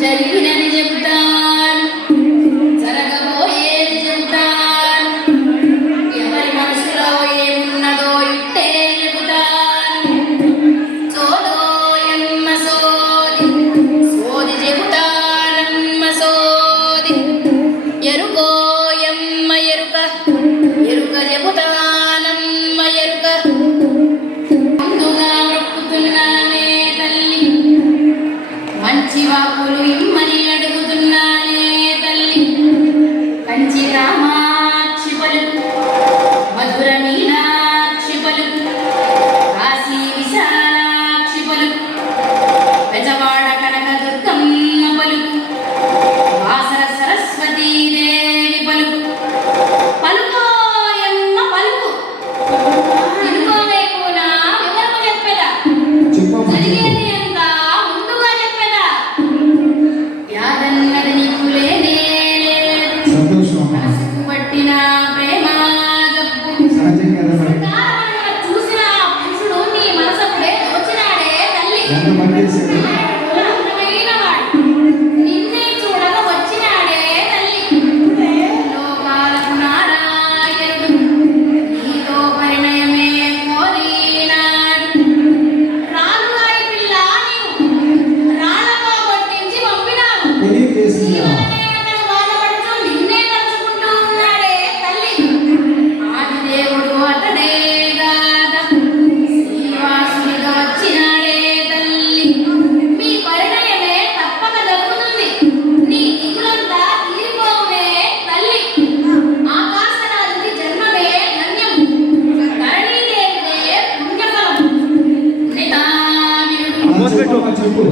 జరిగినని చెబుతాను, జరగబోయేది చెబుతాను, ఎవరి మనసులో ఏమున్నదో ఇట్టే చెబుతాను. సోదోయమ్మ సోది, సోది చెబుతానమ్మ సోది. ఎరుకోయమ్మ ఎరుక, ఎరుక చెబుతానమ్మ ఎరుక. ముందుగా మొక్కుతున్నానే తల్లి, మంచి వాకులు ఇమ్మని అడుగుతున్నానే తల్లి. కంచి కామాక్షి పలుకు, మధుర మీనాక్షి పలుకు, కాశీ విశాలాక్షి పలుకు, బెజవాడ కనక దుర్గమ్మ పలుకు, వాసర సరస్వతీదేవి పలుకు. పలుకోయమ్మ పలుకు, ఇనుకోవేకునా వివరము చెప్పెదా, జరిగేది అంతా ముందుగా చెప్పెదా. యాదన్నది నీకు లేనే లేదు, మనసుకు పట్టిన ప్రేమ జబ్బు. సంతానమున చూసిన పురుషుడు నీ మనసప్పుడే దోచినాడే తల్లి. అందమైన వాడు నిన్నే చూడక వచ్చినాడే తల్లి. లోకాలకు నారాయణుడు నీతో పరిణయమే కోరినాడు. రాలుగారి పిల్ల నీవు రాళ్ళతో కొట్టించి పంపినావు. నీవలనే అతడు బాధపడుతూ నిన్నే తలుచుకుంటూ ఉన్నాడే తల్లి. ఆదిదేవుడు అతడే గాదా, శ్రీనివాసునిగా వచ్చినాడే తల్లి. మీ పరిణయమే తప్పక జరుగుతుంది, నీ దిగులంతా తీరిపోవునే తల్లి. ఆకాశరాజుకి జన్మమే ధన్యం, ధరణీదేవిదే పుణ్యఫలం. నితావినుడు చెప్పు